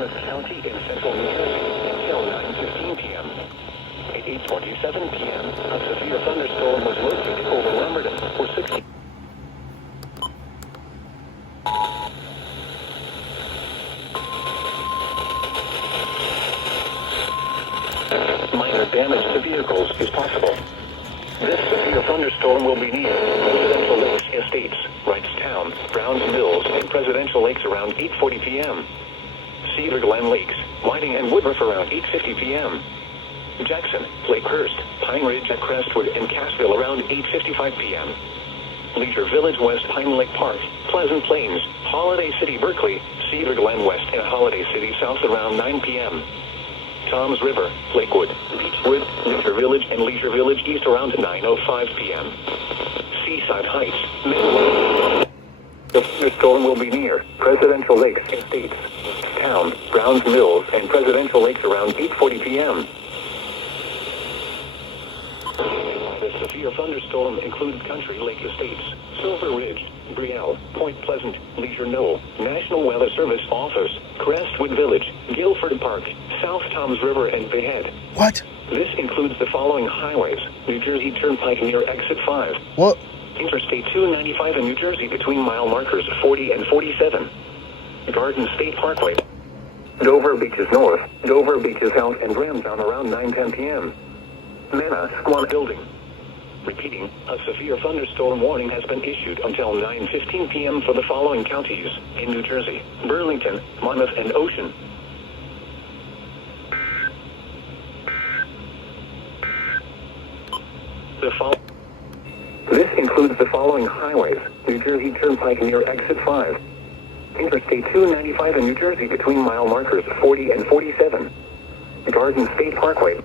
Monmouth County in central New Jersey until 9:15 p.m. At 8:27 p.m., a severe thunderstorm was located over Lamberton for 60. Minor damage to vehicles is possible. This severe thunderstorm will be near Presidential Lakes Estates, Wrightstown, Browns Mills, and Presidential Lakes around 8:40 p.m. Cedar Glen Lakes, Whiting, and Woodruff around 8:50 p.m. Jackson, Lakehurst, Pine Ridge at Crestwood, and Cassville around 8:55 p.m. Leisure Village West, Pine Lake Park, Pleasant Plains, Holiday City Berkeley, Cedar Glen West, and Holiday City South around 9 p.m. Toms River, Lakewood, Beechwood, Leisure Village, and Leisure Village East around 9:05 p.m. Seaside Heights, Midland. The thunderstorm will be near Presidential Lakes Estates, Town, Browns Mills, and Presidential Lakes around 8:40 p.m. The severe thunderstorm includes Country Lake Estates, Silver Ridge, Brielle, Point Pleasant, Leisure Knoll, National Weather Service Office, Crestwood Village, Guilford Park, South Toms River, and Bayhead. What? This includes the following highways: New Jersey Turnpike near Exit 5. What? Interstate 295 in New Jersey between mile markers 40 and 47. Garden State Parkway. Dover Beaches North, Dover Beaches South, and Ramtown around 9:10 p.m. Manasquan Building. Repeating, a severe thunderstorm warning has been issued until 9:15 p.m. for the following counties in New Jersey: Burlington, Monmouth, and Ocean. This includes the following highways: New Jersey Turnpike near Exit 5. Interstate 295 in New Jersey between mile markers 40 and 47. Garden State Parkway.